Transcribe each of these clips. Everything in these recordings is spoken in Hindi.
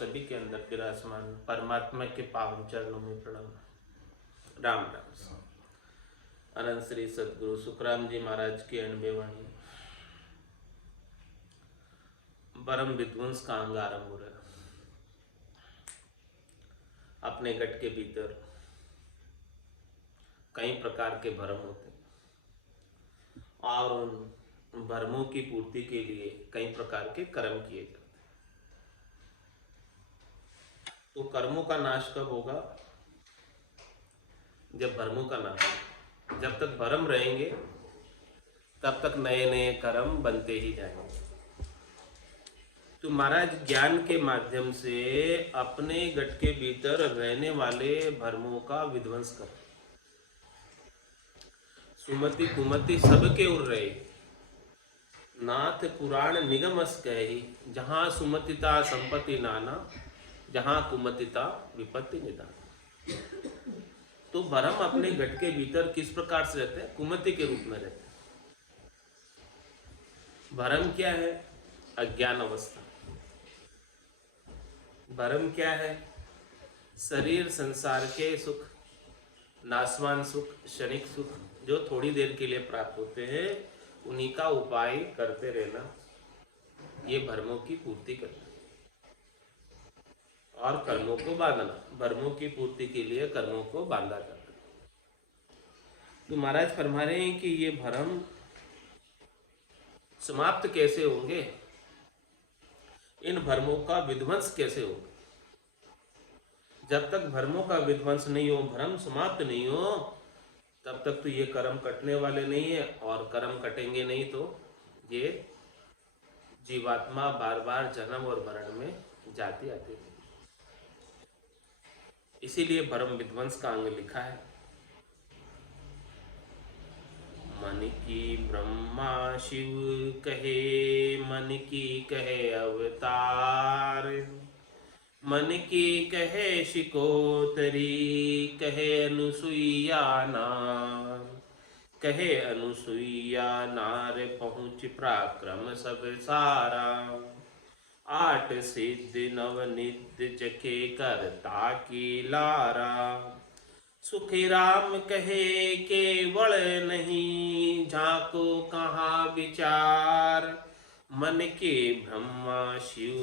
सभी के अंदर विराजमान परमात्मा के पावन चरणों में प्रणाम। राम राम। अनंत श्री सदगुरु सुखराम जी महाराज की अणबे वाणी। परम विध्वंस का अंग आरंभ हो रहा है। अपने गट के भीतर कई प्रकार के भ्रम होते हैं और उन भ्रमों की पूर्ति के लिए कई प्रकार के कर्म किए जाते हैं। तो कर्मों का नाश कब होगा? जब भ्रमों का नाश होगा। जब तक भ्रम रहेंगे तब तक नए नए कर्म बनते ही जाएंगे। तो महाराज ज्ञान के माध्यम से अपने गट के भीतर रहने वाले भ्रमों का विध्वंस कर, सुमति कुमति सबके उड़ रहे, नाथ पुराण निगमस कही, जहाँ सुमतिता संपत्ति नाना, जहाँ कुमतिता विपत्ति निदान। तो भ्रम अपने गट के भीतर किस प्रकार से रहते हैं? कुमति के रूप में रहते हैं। भ्रम क्या है? अज्ञान अवस्था। भ्रम क्या है? शरीर संसार के सुख, नाशवान सुख, क्षणिक सुख जो थोड़ी देर के लिए प्राप्त होते हैं, उन्हीं का उपाय करते रहना, ये भ्रमों की पूर्ति करना और कर्मों को बांधना। भ्रमों की पूर्ति के लिए कर्मों को बांधा जाता है। तो महाराज फरमा रहे हैं कि ये भ्रम समाप्त कैसे होंगे, इन भ्रमों का विध्वंस कैसे होगा? जब तक भ्रमों का विध्वंस नहीं हो, भ्रम समाप्त नहीं हो, तब तक तो ये कर्म कटने वाले नहीं है। और कर्म कटेंगे नहीं तो ये जीवात्मा बार बार जन्म और मरण में जाती आती है। इसीलिए भ्रम विध्वंस का अंग लिखा है। मन की ब्रह्मा शिव कहे, मन की कहे अवतार, मन की कहे शिकोतरी, कहे अनुसुईया नार, कहे अनुसुईया नार, पहुँच पराक्रम सब सारा, आठ सिद्ध नव नित्य जखे करता की लारा, सुखी राम कहे केवल नहीं, झाको कहाँ विचार, मन के ब्रह्मा शिव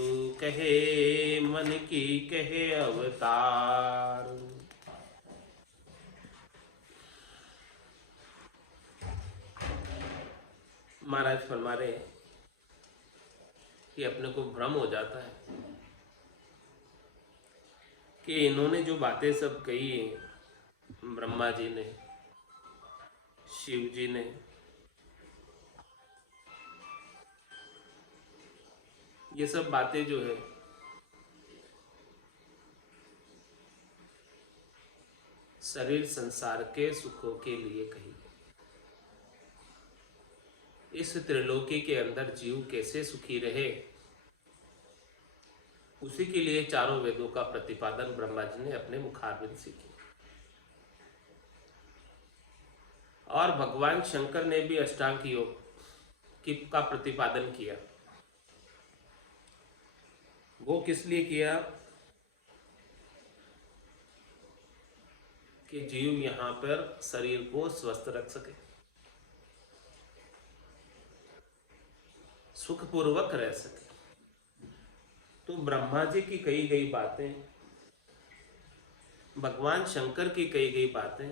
कहे, मन की कहे अवतार। महाराज फरमा रहे कि अपने को भ्रम हो जाता है कि इन्होंने जो बातें सब कही है, ब्रह्मा जी ने, शिव जी ने, ये सब बातें जो है शरीर संसार के सुखों के लिए कही। इस त्रिलोकी के अंदर जीव कैसे सुखी रहे, उसी के लिए चारों वेदों का प्रतिपादन ब्रह्मा जी ने अपने मुखारबिंद से किया। और भगवान शंकर ने भी अष्टांग योग का प्रतिपादन किया। वो किस लिए किया? कि जीव यहाँ पर शरीर को स्वस्थ रख सके, सुखपूर्वक रह सके। तो ब्रह्मा जी की कही गई बातें, भगवान शंकर की कही गई बातें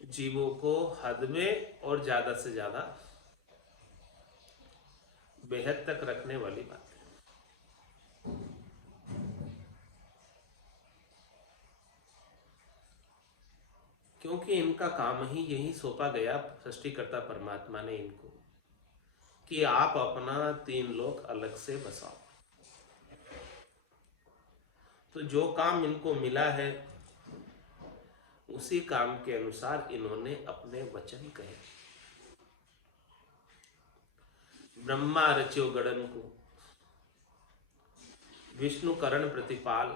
जीवों को हद में और ज्यादा से ज्यादा बेहद तक रखने वाली बात है। क्योंकि इनका काम ही यही सौंपा गया सृष्टिकर्ता परमात्मा ने इनको, कि आप अपना 3 लोक अलग से बसाओ। तो जो काम इनको मिला है उसी काम के अनुसार इन्होंने अपने वचन कहे। ब्रह्मा रच्यो गणन को, विष्णु करण प्रतिपाल,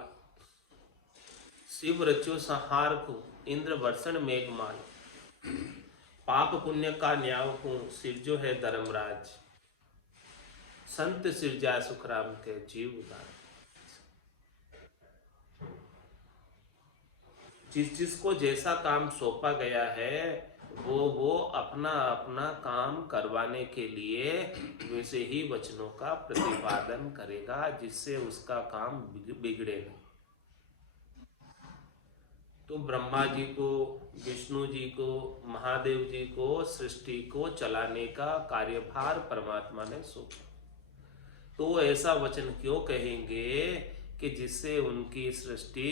शिव रच्यो संहार को, इंद्र वर्षण मेघमाल, पाप पुण्य का न्याय को, शिव जो है धर्मराज, संत सिरजा सुखराम के जीव उदार। जिस जिसको जैसा काम सौंपा गया है वो अपना अपना काम करवाने के लिए वैसे ही वचनों का प्रतिपादन करेगा, जिससे उसका काम बिगड़े नहीं। तो ब्रह्मा जी को, विष्णु जी को, महादेव जी को सृष्टि को चलाने का कार्यभार परमात्मा ने सौंपा। तो ऐसा वचन क्यों कहेंगे कि जिससे उनकी सृष्टि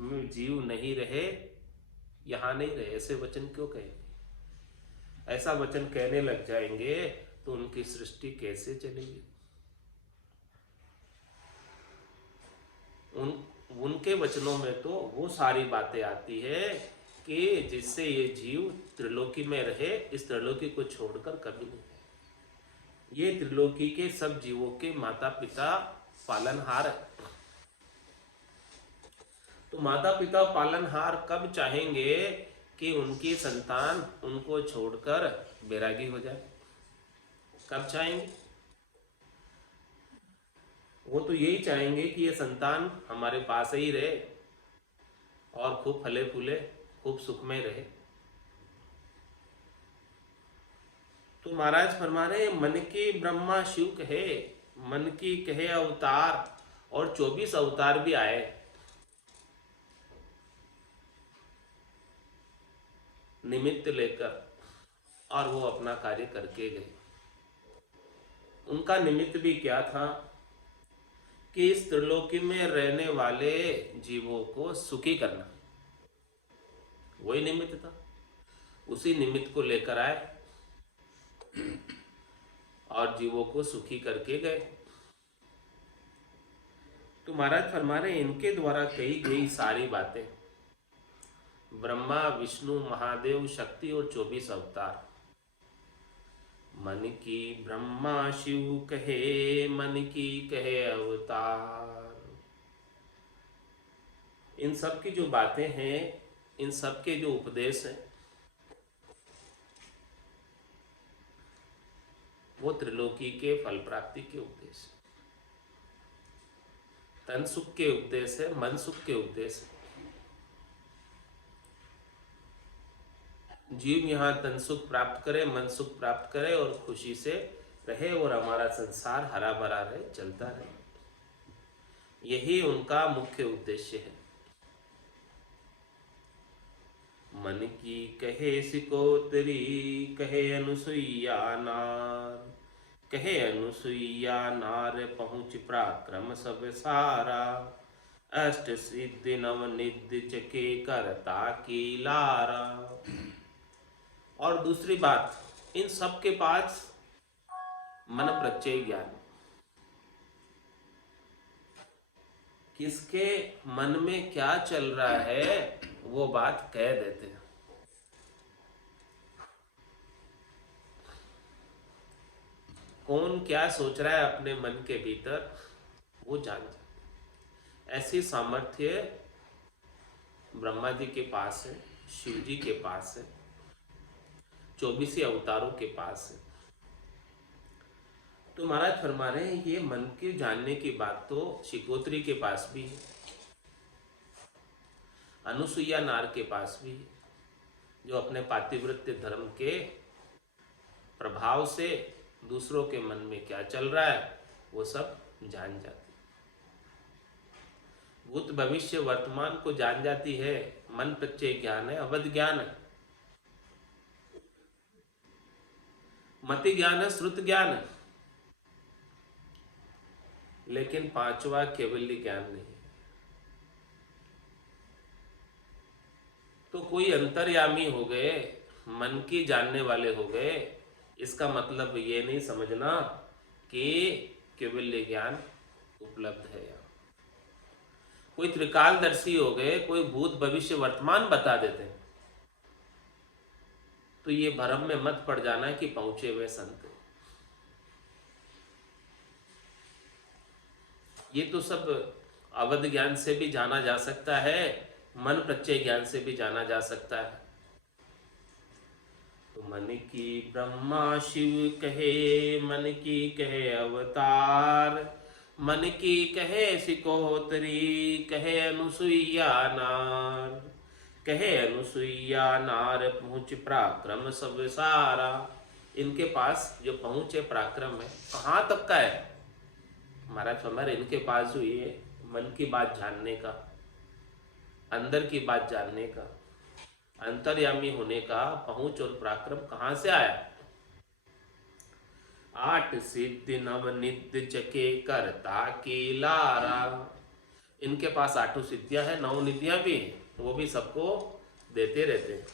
में जीव नहीं रहे, यहां नहीं रहे, ऐसे वचन क्यों कहेंगे? ऐसा वचन कहने लग जाएंगे तो उनकी सृष्टि कैसे चलेगी? उनके वचनों में तो वो सारी बातें आती है कि जिससे ये जीव त्रिलोकी में रहे, इस त्रिलोकी को छोड़कर कभी नहीं। ये त्रिलोकी के सब जीवों के माता पिता पालनहार है। तो माता पिता पालनहार कब चाहेंगे कि उनकी संतान उनको छोड़कर बैरागी हो जाए? कब चाहेंगे? वो तो यही चाहेंगे कि ये संतान हमारे पास ही रहे और खूब फले फूले, खूब सुख में रहे। तो महाराज फरमा रहे, मन की ब्रह्मा शिव कहे, मन की कहे अवतार, और 24 अवतार भी आए। निमित्त लेकर, और वो अपना कार्य करके गए। उनका निमित्त भी क्या था कि इस त्रिलोकी में रहने वाले जीवों को सुखी करना, वही निमित्त था। उसी निमित्त को लेकर आए और जीवों को सुखी करके गए। तो महाराज फरमा रहे, इनके द्वारा कही गई सारी बातें, ब्रह्मा विष्णु महादेव शक्ति और 24 अवतार, मन की ब्रह्मा शिव कहे, मन की कहे अवतार, इन सब की जो बातें हैं, इन सब के जो उपदेश हैं, वो त्रिलोकी के फल प्राप्ति के उपदेश, तन सुख के उपदेश है, मन सुख के उपदेश है। जीव यहाँ तन सुख प्राप्त करे, मन सुख प्राप्त करे और खुशी से रहे और हमारा संसार हरा भरा रहे, चलता रहे, यही उनका मुख्य उद्देश्य है। मन की कहे सिकोतरी, कहे अनुसुईया नार, कहे अनुसुईया नार, पहुँच पराक्रम सब सारा, अष्ट सिद्धि नव निधि चके करता की लारा। और दूसरी बात, इन सब के पास मन प्रत्यय ज्ञान, किसके मन में क्या चल रहा है वो बात कह देते हैं। कौन क्या सोच रहा है अपने मन के भीतर, वो जान जाते। ऐसी सामर्थ्य ब्रह्मा जी के पास है, शिव जी के पास है, 24 अवतारों के पास है। तो महाराज फरमा रहे हैं, ये मन के जानने की बात तो शिकोत्री के पास भी है, अनुसुईया नार के पास भी है, जो अपने पातिव्रत्य धर्म के प्रभाव से दूसरों के मन में क्या चल रहा है वो सब जान जाती, भूत भविष्य वर्तमान को जान जाती है। मन प्रत्यय ज्ञान है, अवध ज्ञान है, मति ज्ञान है, श्रुत ज्ञान है, लेकिन पांचवा केवल्य ज्ञान नहीं। तो कोई अंतर्यामी हो गए, मन की जानने वाले हो गए, इसका मतलब ये नहीं समझना कि केवल्य ज्ञान उपलब्ध है। कोई त्रिकालदर्शी हो गए, कोई भूत भविष्य वर्तमान बता देते हैं, तो ये भ्रम में मत पड़ जाना कि पहुंचे हुए संत। ये तो सब अवध ज्ञान से भी जाना जा सकता है, मन प्रत्यय ज्ञान से भी जाना जा सकता है। मन की ब्रह्मा शिव कहे, मन की कहे अवतार, मन की कहे सिकोतरी, कहे अनुसुईया नार, कहे अनुसुईया नार पहुँच पराक्रम सब सारा। इनके पास जो पहुँच है पराक्रम है, कहाँ तक का है महाराज हमारे, इनके पास जो ये मन की बात जानने का, अंदर की बात जानने का, अंतर्यामी होने का पहुंच और पराक्रम कहां से आया। आठ सिद्धि नव नित्य जके करता की लारा। इनके पास आठों सिद्धियां हैं, नौ निधियां भी हैं, वो भी सबको देते रहते हैं।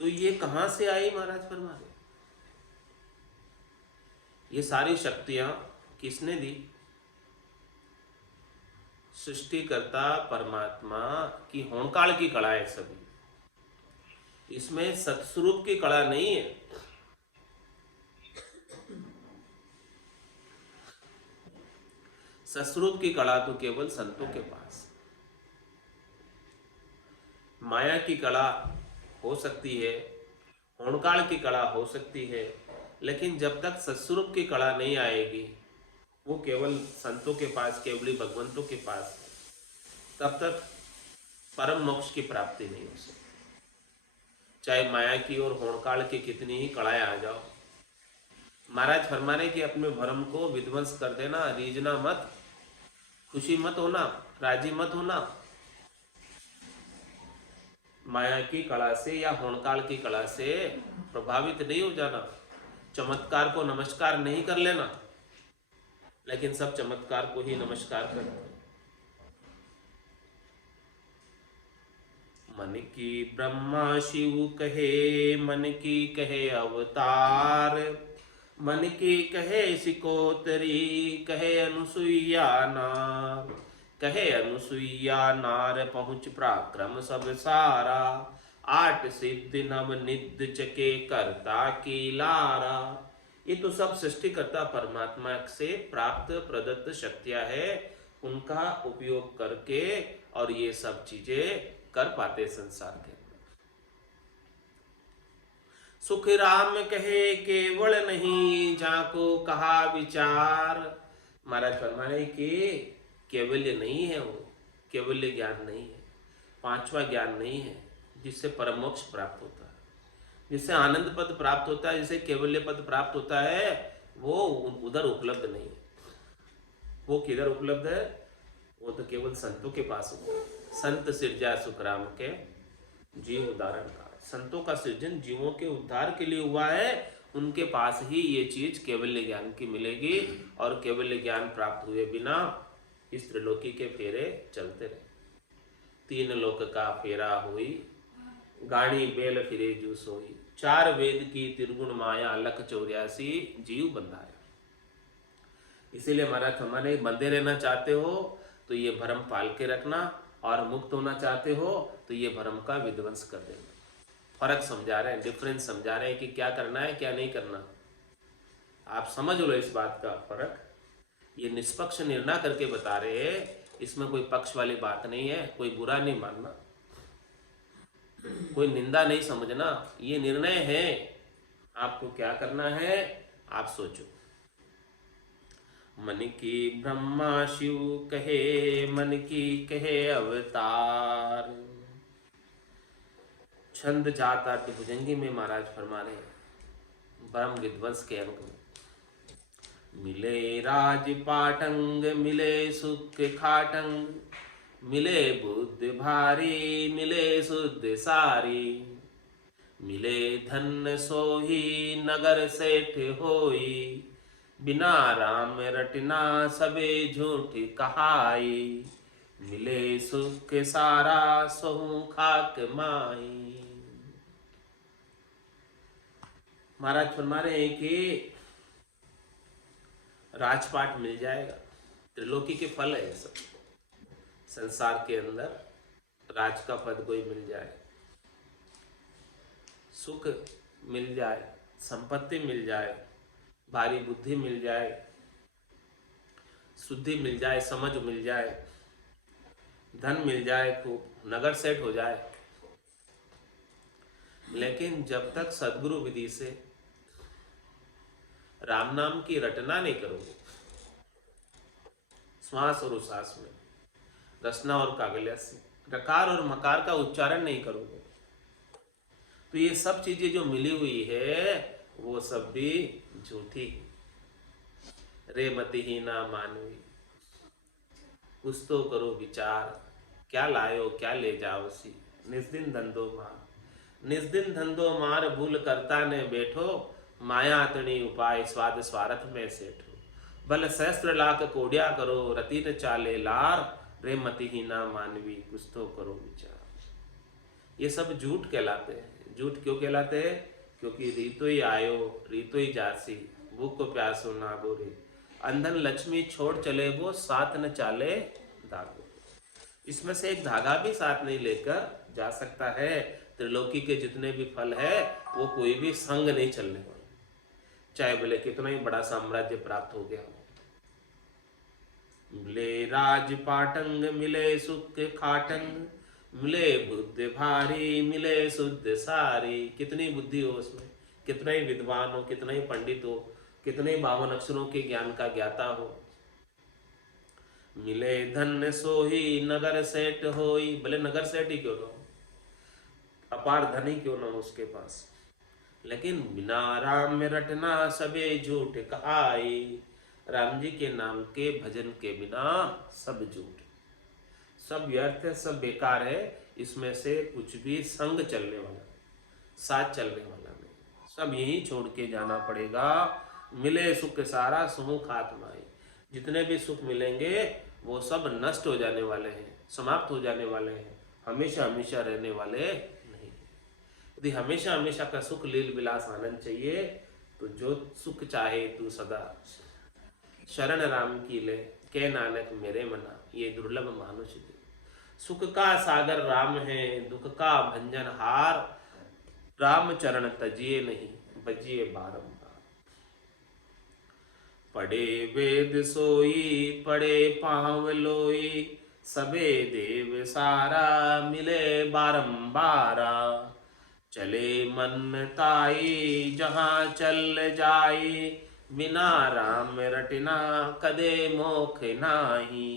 तो ये कहां से आई महाराज फरमा रहे, ये सारी शक्तियां किसने दी। सृष्टिकर्ता परमात्मा की होनकाल की कला है सभी, इसमें सत्स्वरूप की कला नहीं है। सत्स्वरूप की कला तो केवल संतों के पास। माया की कला हो सकती है, होनकाल की कला हो सकती है, लेकिन जब तक सत्स्वरूप की कला नहीं आएगी, वो केवल संतों के पास, केवली भगवंतों के पास, तब तक परम मोक्ष की प्राप्ति नहीं हो सकती। चाहे माया की और होनकाल की कितनी ही कलाएं आ जाओ। महाराज फरमा रहे कि अपने भ्रम को विध्वंस कर देना, रीझना मत, खुशी मत होना, राजी मत होना। माया की कला से या होनकाल की कला से प्रभावित नहीं हो जाना। चमत्कार को नमस्कार नहीं कर लेना, लेकिन सब चमत्कार को ही नमस्कार करते हैं। मन की ब्रह्मा शिव कहे, मन की कहे अवतार, मन की कहे सिकोतरी, कहे अनुसुईया नार, कहे अनुसुईया नार पहुँच पराक्रम सब सारा। आठ सिद्धि नव निध चके करता की लारा। ये तो सब सृष्टिकर्ता परमात्मा से प्राप्त प्रदत्त शक्तियां है, उनका उपयोग करके और ये सब चीजें कर पाते संसार के अंदर। सुख राम कहे केवल नहीं, जाको कहा विचार। महाराज फरमाने कि केवल्य नहीं है, वो केवल्य ज्ञान नहीं है, पांचवा ज्ञान नहीं है जिससे परम मोक्ष प्राप्त होता है, जिससे आनंद पद प्राप्त होता है, जिससे केवल्य पद प्राप्त होता है, वो उधर उपलब्ध नहीं है। वो किधर उपलब्ध है, वो तो केवल संतों के पास होता है। संत सिरजा सुखराम के जीव उदाहरण का, संतों का सृजन जीवों के उद्धार के लिए हुआ है, उनके पास ही ये चीज केवल्य ज्ञान की मिलेगी। और केवल्य ज्ञान प्राप्त हुए बिना इस त्रिलोकी के फेरे चलते रहे। तीन लोक का फेरा हुई, गाड़ी बेल फिरे जू सोई, चार वेद की त्रिगुण माया लख 84 जीव बंधाया। इसीलिए महाराज हमारे बंधे रहना चाहते हो तो ये भ्रम पाल के रखना, और मुक्त होना चाहते हो तो ये भ्रम का विध्वंस कर देना। फर्क समझा रहे हैं, डिफरेंस समझा रहे हैं कि क्या करना है क्या नहीं करना। आप समझ लो इस बात का फर्क। ये निष्पक्ष निर्णय करके बता रहे हैं, इसमें कोई पक्ष वाली बात नहीं है, कोई बुरा नहीं मानना, कोई निंदा नहीं समझना, ये निर्णय है। आपको क्या करना है आप सोचो। मन की ब्रह्मा शिव कहे, मन की कहे अवतार। छंद जाता भुजंगी में महाराज फरमा रहे ब्रह्म विध्वंस के अंक में, मिले राज पाटंग, मिले सुख खाटंग, मिले बुद्ध भारी, मिले शुद्ध सारी, मिले धन सोही नगर सेठ होई, बिना राम रटना सबे झूठ कहाई, मिले सुख सारा सोहू खाक माई। महाराज फरमा रहे हैं कि राजपाट मिल जाएगा, त्रिलोकी के फल है सब। संसार के अंदर राज का पद कोई मिल जाए, सुख मिल जाए, संपत्ति मिल जाए, भारी बुद्धि मिल जाए, शुद्धि मिल जाए, समझ मिल जाए, धन मिल जाए, खूब नगर सेट हो जाए, लेकिन जब तक सदगुरु विधि से राम नाम की रटना नहीं करोगे, श्वास और उश्वास में रसना और कागल्य से रकार और मकार का उच्चारण नहीं करोगे, तो ये सब चीजें जो मिली हुई है वो सब भी झूठी है। रे मति ही ना मानवी, कुछ तो करो विचार, क्या लायो क्या ले जाओ सी, निस्दिन धंधो मार, निस्दिन धंधो मार, भूल करता ने बैठो, माया तणी उपाय स्वाद स्वार्थ में सेठो, बल सहस्त्र लाख कोड्या करो, रति न चाले लार, रे मति ही ना मानवी, कुछ तो करो विचार। ये सब झूठ कहलाते हैं। झूठ क्यों कहलाते हैं? क्योंकि रीतो ही आयो रीतो ही जासी, भूख को प्यासो ना गोरे, अंधन लक्ष्मी छोड़ चले वो, साथ न चाले धागो। इसमें से एक धागा भी साथ नहीं लेकर जा सकता है। त्रिलोकी के जितने भी फल है वो कोई भी संग नहीं चलने वाला, चाहे बोले कितना ही बड़ा साम्राज्य प्राप्त हो गया हो। मिले राज पाटंग मिले सुख खाटंग, मिले बुद्धि भारी मिले शुद्ध सारी। कितनी बुद्धि हो उसमें, कितना ही विद्वान हो, कितना ही पंडित हो, कितने 52 अक्षरों के ज्ञान का ज्ञाता हो, मिले धन सोही नगर सेठ होई, भले नगर सेठ ही क्यों ना हो, अपार धन ही क्यों ना हो उसके पास, लेकिन बिना राम में रटना सबे झूठ कहाई। राम जी के नाम के भजन के बिना सब झूठ, सब व्यर्थ है, सब बेकार है। इसमें से कुछ भी संग चलने वाला, साथ चलने वाला नहीं, सब यही छोड़ के जाना पड़ेगा। मिले सुख सारा सुमुख आत्माई, जितने भी सुख मिलेंगे वो सब नष्ट हो जाने वाले हैं, समाप्त हो जाने वाले हैं, हमेशा हमेशा रहने वाले नहीं। यदि हमेशा हमेशा का सुख लील विलास आनंद चाहिए तो जो सुख चाहे तू सदा शरण राम की ले, के नानक मेरे मना, ये दुर्लभ मानुष दे। सुख का सागर राम है, दुख का भंजन हार, राम चरण तजिए नहीं, बजिए बारंबार। पढ़े वेद सोई पढ़े पांव लोई, सबे देव सारा मिले बारंबारा। चले मन ताई जहाँ चल जाई, बिना राम रटना कदे मोख नाही।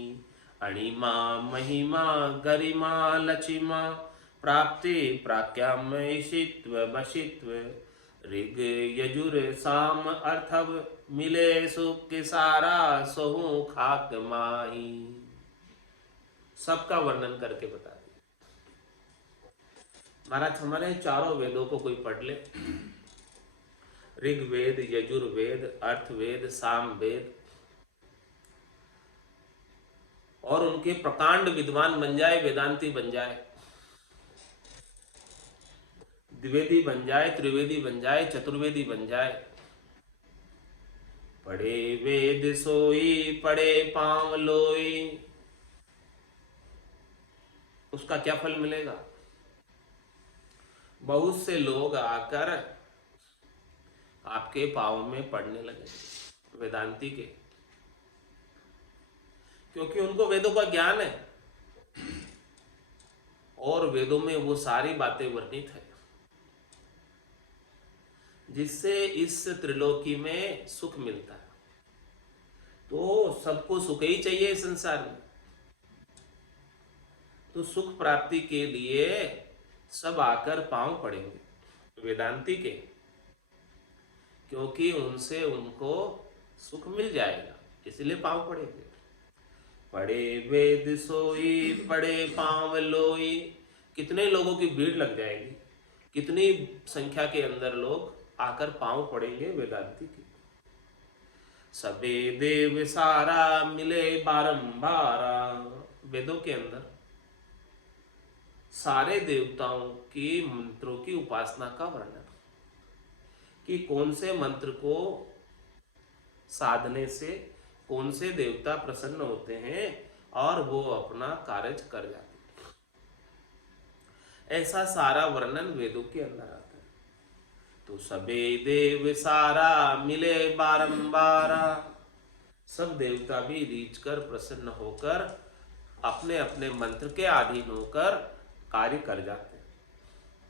अणिमा महिमा गरिमा लचिमा, प्राप्ति प्राज्ञामयिषित्व वशित्व। ऋग यजुर साम अर्थव, मिले सुख सारा सोहू खाक माही। सबका वर्णन करके बता दिया महाराज। हमारे चारों वेदों को कोई पढ़ ले, ऋग्वेद, यजुर्वेद, अर्थवेद, सामवेद, और उनके प्रकांड विद्वान बन जाए, वेदांती बन जाए, द्विवेदी बन जाए, त्रिवेदी बन जाए, चतुर्वेदी बन जाए। पढ़े वेद सोई पढ़े पांव लोई, उसका क्या फल मिलेगा? बहुत से लोग आकर आपके पाँव में पड़ने लगे वेदांती के, क्योंकि उनको वेदों का ज्ञान है और वेदों में वो सारी बातें वर्णित है जिससे इस त्रिलोकी में सुख मिलता है। तो सबको सुख ही चाहिए इस संसार में, तो सुख प्राप्ति के लिए सब आकर पांव पड़ेंगे वेदांती के, क्योंकि उनसे उनको सुख मिल जाएगा, इसलिए पांव पड़ेंगे। पढ़े वेद सोई पढ़े पांव लोई, कितने लोगों की भीड़ लग जाएगी, कितनी संख्या के अंदर लोग आकर पांव पड़ेंगे वेदांती की। सबे देव सारा मिले बारंबारा, वेदों के अंदर सारे देवताओं की मंत्रों की उपासना का वर्णन, कि कौन से मंत्र को साधने से कौन से देवता प्रसन्न होते हैं और वो अपना कार्य कर जाते हैं, ऐसा सारा वर्णन वेदों के अंदर आता है। तो सबे देव सारा मिले बारंबारा, सब देवता भी रीझ कर प्रसन्न होकर अपने अपने मंत्र के अधीन होकर कार्य कर जाते हैं,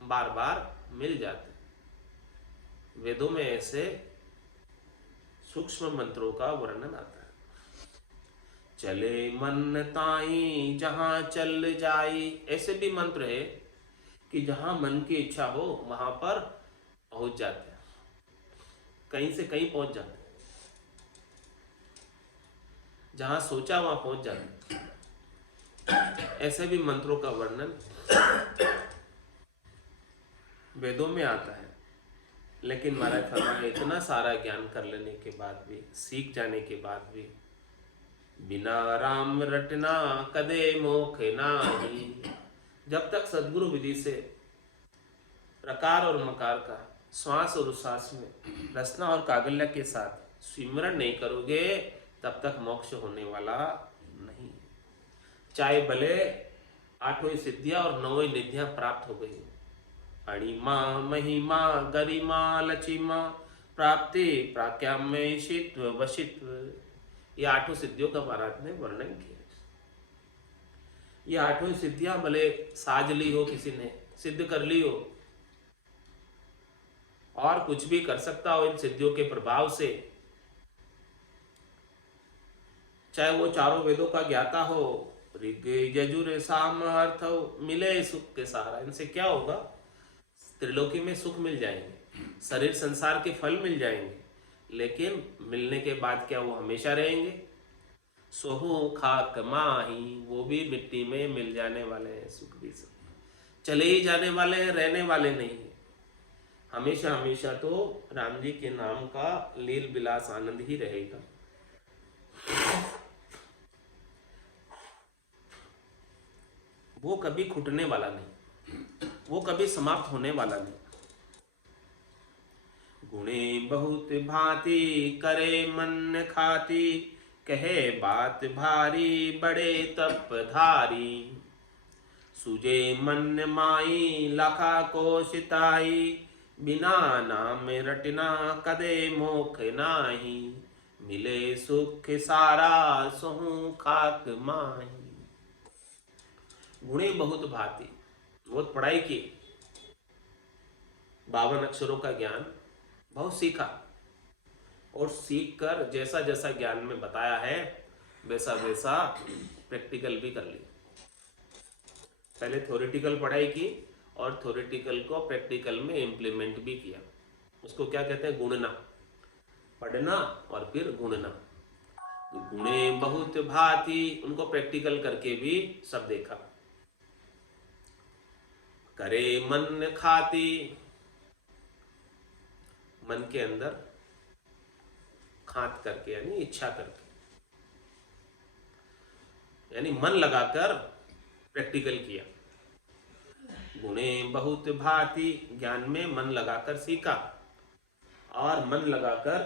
बार बार मिल जाते। वेदों में ऐसे सूक्ष्म मंत्रों का वर्णन आता है। चले मन ताई जहां चल जाई, ऐसे भी मंत्र है कि जहां मन की इच्छा हो वहां पर पहुंच जाते हैं, कहीं से कहीं पहुंच जाते हैं, जहां सोचा वहां पहुंच जाते हैं। ऐसे भी मंत्रों का वर्णन वेदों में आता है। लेकिन महाराज फरमाए इतना सारा ज्ञान कर लेने के बाद भी, सीख जाने के बाद भी, बिना राम रटना कदे मोख नाही। जब तक सदगुरु विधि से रकार और मकार का श्वास और उच्छ्वास में रसना और कागल्य के साथ स्मरण नहीं करोगे, तब तक मोक्ष होने वाला नहीं। चाहे भले 8 सिद्धियां और 9 निधियां प्राप्त हो गई, अणिमा महिमा गरिमा लचिमा प्राप्ति प्राक्यामयित्व वशित्व, ये 8 सिद्धियों का महाराज ने वर्णन किया। ये 8 सिद्धियां भले साज ली हो, किसी ने सिद्ध कर ली हो, और कुछ भी कर सकता हो इन सिद्धियों के प्रभाव से, चाहे वो चारों वेदों का ज्ञाता हो, ऋग यजुर साम अर्थ हो, मिले सुख के सारा। इनसे क्या होगा? त्रिलोकी में सुख मिल जाएंगे, शरीर संसार के फल मिल जाएंगे, लेकिन मिलने के बाद क्या वो हमेशा रहेंगे? सोहू खाक माही, वो भी मिट्टी में मिल जाने वाले हैं। सुख भी सब चले ही जाने वाले हैं, रहने वाले नहीं है। हमेशा हमेशा तो राम जी के नाम का लील विलास आनंद ही रहेगा। वो कभी खुटने वाला नहीं, वो कभी समाप्त होने वाला नहीं। गुणे बहुत भांति करे मन खाती, कहे बात भारी बड़े तप धारी। सुजे मन माई लखा को सिताई, बिना नाम रटना कदे मोख नाही। मिले सुख सारा सोहू खाक माही। गुणे बहुत भांति, बहुत पढ़ाई की, 52 अक्षरों का ज्ञान बहुत सीखा, और सीख कर जैसा जैसा ज्ञान में बताया है वैसा वैसा प्रैक्टिकल भी कर लिया। पहले थ्योरेटिकल पढ़ाई की और थ्योरेटिकल को प्रैक्टिकल में इम्प्लीमेंट भी किया। उसको क्या कहते हैं? गुणना। पढ़ना और फिर गुणना। तो गुणे बहुत भांति, उनको प्रैक्टिकल करके भी सब देखा। करे मन खाती, मन के अंदर खात करके, यानी इच्छा करके, यानी मन लगाकर प्रैक्टिकल किया। गुणे बहुत भांति, ज्ञान में मन लगाकर सीखा और मन लगाकर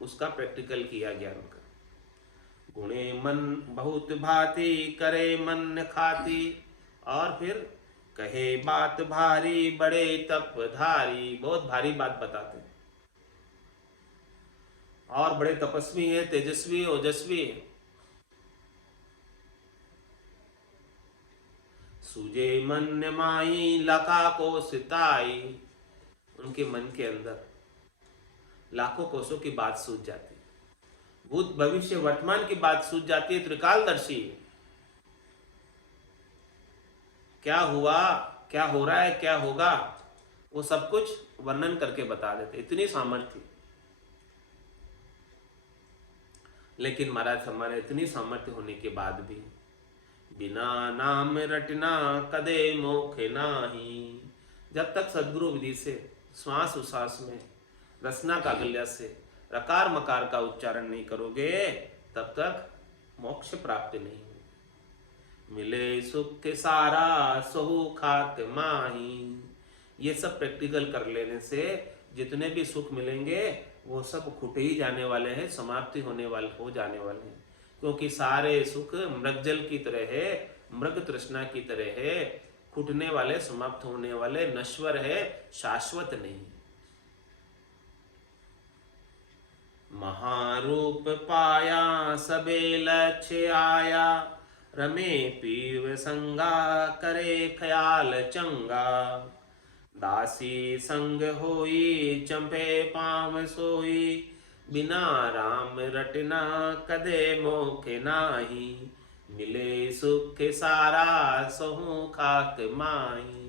उसका प्रैक्टिकल किया ज्ञान का। गुणे मन बहुत भांति करे मन खाती, और फिर कहे बात भारी बड़े तप धारी, बहुत भारी बात बताते और बड़े तपस्वी है, तेजस्वी ओजस्वी है। सूजे मन माई लखा को सिताई, उनके मन के अंदर लाखों कोसों की बात सूझ जाती है, भूत भविष्य वर्तमान की बात सूझ जाती है। त्रिकालदर्शी, क्या हुआ, क्या हो रहा है, क्या होगा, वो सब कुछ वर्णन करके बता देते, इतनी सामर्थ्य। लेकिन महाराज हमारे इतनी सामर्थ्य होने के बाद भी, बिना नाम रटना कदे मोख नाही। जब तक सदगुरु विधि से श्वास उच्छ्वास में रसना कागल्य से रकार मकार का उच्चारण नहीं करोगे, तब तक मोक्ष प्राप्ति नहीं। मिले सुख के सारा सोहू खाक माही। ये सब प्रैक्टिकल कर लेने से जितने भी सुख मिलेंगे वो सब खुट ही जाने वाले हैं, समाप्ति होने वाले हो जाने वाले हैं। क्योंकि सारे सुख मृगजल की तरह है, मृग तृष्णा की तरह है, खुटने वाले, समाप्त होने वाले, नश्वर है, शाश्वत नहीं। महारूप पाया सबे लक्ष्य आया, रमे पीव संगा करे ख्याल चंगा। दासी संग होई चंपे पाँव सोई, बिना राम रटना कदे मोख नाही, मिले सुख सारा सोहू खाक माई।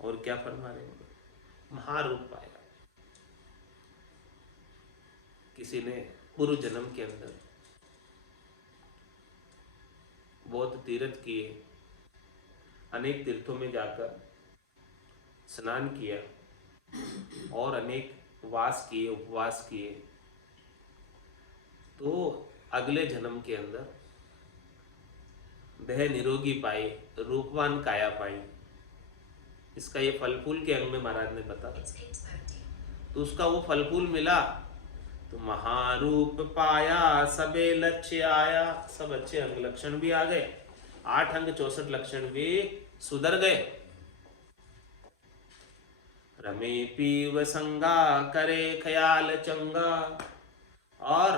और क्या फरमा रहे हैं, महारूप पाया। किसी ने पूर्व जन्म के अंदर बहुत तीर्थ किए, अनेक तीर्थों में जाकर स्नान किया और अनेक वास किए, उपवास किए, तो अगले जन्म के अंदर देह निरोगी पाई, रूपवान काया पाई। इसका ये फल फूल के अंग में महाराज ने बताया। तो उसका वो फल फूल मिला तो महारूप पाया, सबे लक्ष्य आया। सब अच्छे अंग लक्षण भी आ गए, 8 अंग 64 लक्षण भी सुधर गए। रमे पीव संगा, करे ख्याल चंगा। और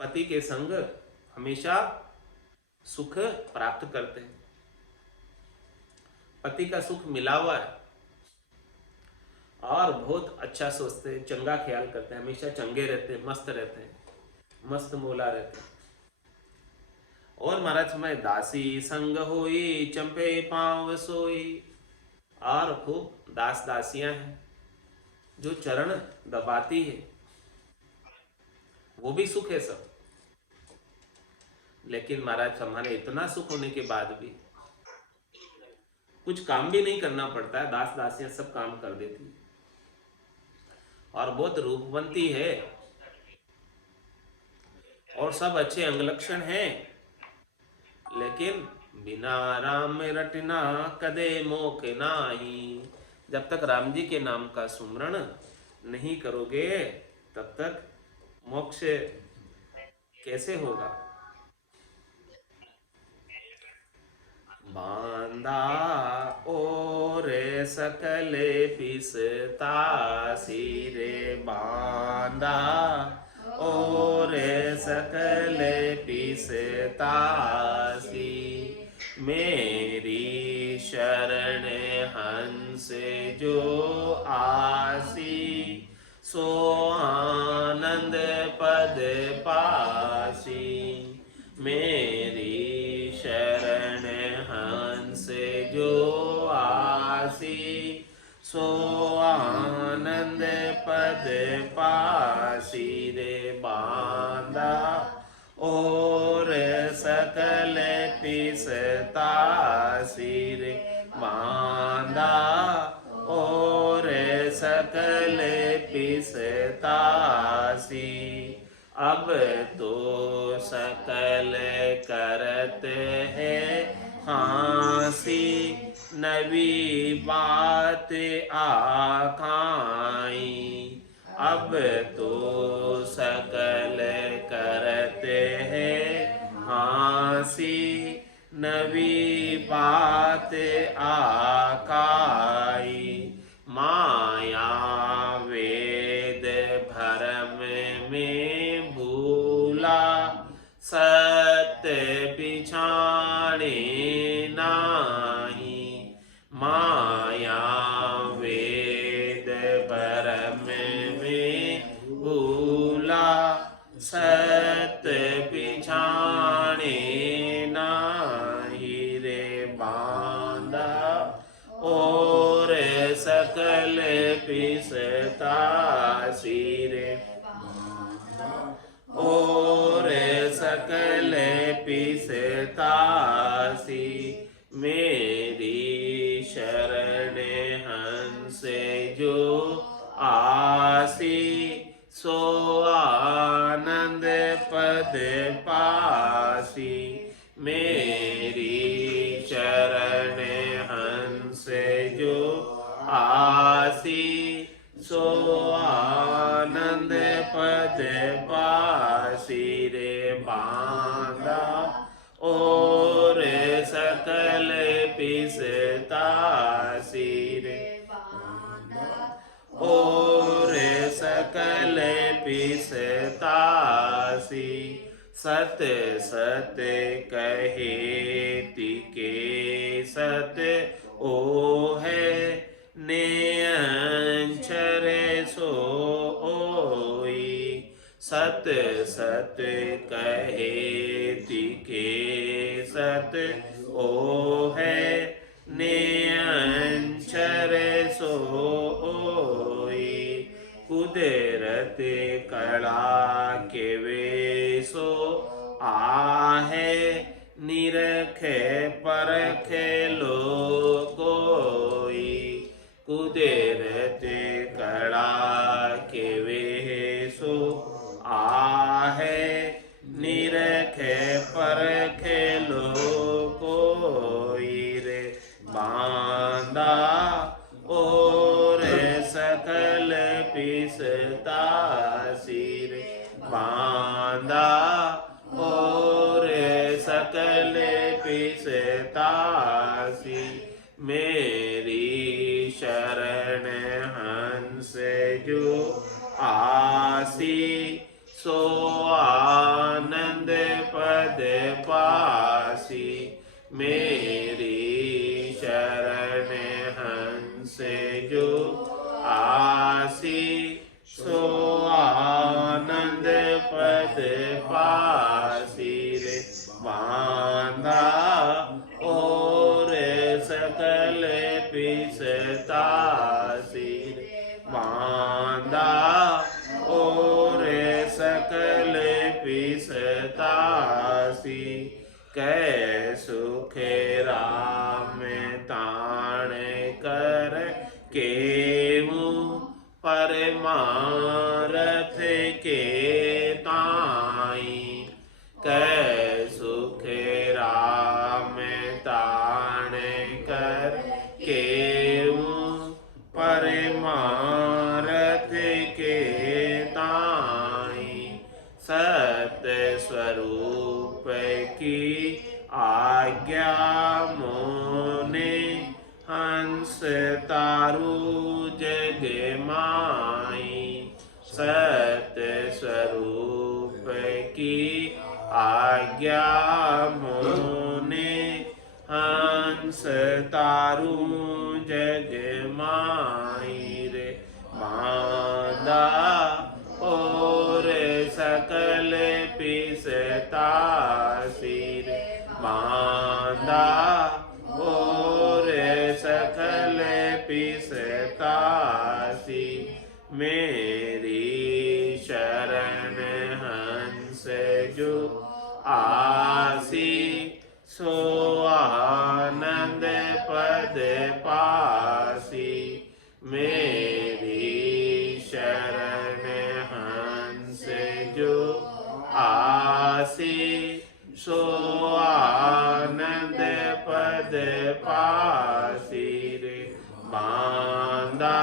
पति के संग हमेशा सुख प्राप्त करते हैं। पति का सुख मिला हुआ है और बहुत अच्छा सोचते हैं, चंगा ख्याल करते हैं, हमेशा चंगे रहते हैं, मस्त रहते हैं, मस्त मोला रहते हैं। और महाराज मैं दासी संग होई चंपे पाँव सोई। और खूब दास दासियां हैं जो चरण दबाती है, वो भी सुख है सब। लेकिन महाराज हमारे इतना सुख होने के बाद भी कुछ काम भी नहीं करना पड़ता है, दास दासियां सब काम कर देती है और बहुत रूपवंती है और सब अच्छे अंगलक्षण हैं। लेकिन बिना राम रटना कदे मोख नाही। जब तक राम जी के नाम का सुमरण नहीं करोगे तब तक मोक्ष कैसे होगा। बांधा और सकल पिसता सिरे, बांधा और सकल पिसता सी। मेरी शरण हंस जो आसी, सो आनंद पद पासी। मेरी शरण हंस जो आसी, सो आनंद पद पासी रे। बांधा और सकल पिसता सिरे, बांधा और सकल पिसता सी। अब तो सकल करत है हाँसी, नवी बात आखाई। अब तो सकल करत है हाँसी, नवी बात आखाई। माया वेद भरम में भूला, सत्य पिछाड़े नाही। माया वेद भरम में भूला, सत्य पिछाड़े नाही रे। बांधा और सकल पिसता सिरे, और सकल पिसता सी। मेरी शरण हंस जो आसी, सो आनंद पद पासी। मेरी शरण हंस जो आसी, सो आनंद पद पासी रे। बांधा और सकल पिसता सिरे, और सकल पिसता सी। सत सत कहे तिके सत ओ है, करे सोई, सत सत कहे तिके सत ओ है निअंचर सोई, कुदरत कला के वे सो आहे, निरखे परखे लो कोई, कुदरत कला के वे सो आहे, निरखे परखे लो कोई रे, बांदा और सकल पिसता सिर, बांदा और सकल पिसतासी, मेरी शरण हंस जो आसी, सो आनंद पद पासी, मेरी शरण हंस जो आसी, सो आनंद पद पासी रे, बांधा और सकल पिसतासी, बांधा और सकल पिसतासी, कै सुख राम ताण कर केहूँ, परमारथ के ताई, कै सुख राम ताण कर केहूँ, परमारथ के ताई, सत्य स्वरूप की आज्ञा मोने, हंस तारू जग माई, सत्य स्वरूप की आज्ञा मोने, हंस तारू जग माई रे, बांधा और सकल पिसतासी रे, बांधा और सकल पिसतासी, मेरी शरण हंस जो आसी, सो आनंद पद पासी, मेरी शरण हंस जो आसी, सो आनंद पद पासी रे, बांधा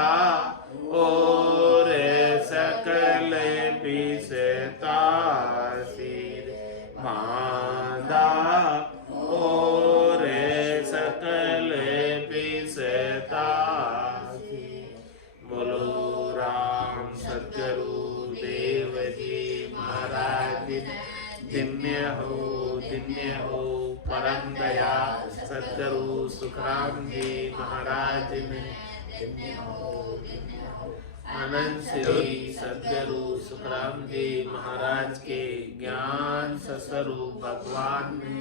और सकल पिसतासी रे, बांधा और सकल पिसतासी। बोलो राम सद्गुरु देव जी महाराज, धन्य हो परम दया सद्गुरु सुखराम जी महाराज ने, अनंत श्री सद्गुरु सुखराम जी महाराज के ज्ञान स्वरूप भगवान ने,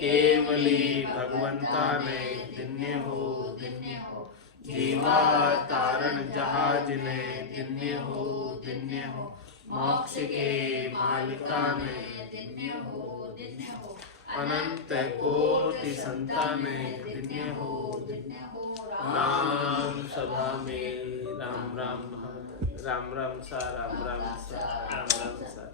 केवली भगवंता ने, धन्य हो जीवा तारण जहाज ने, धन्य हो मोक्ष के मालिका ने, अनंत कोटि संताने, धन्य हो नाम सभा में राम राम राम राम सा राम राम सा राम राम सा।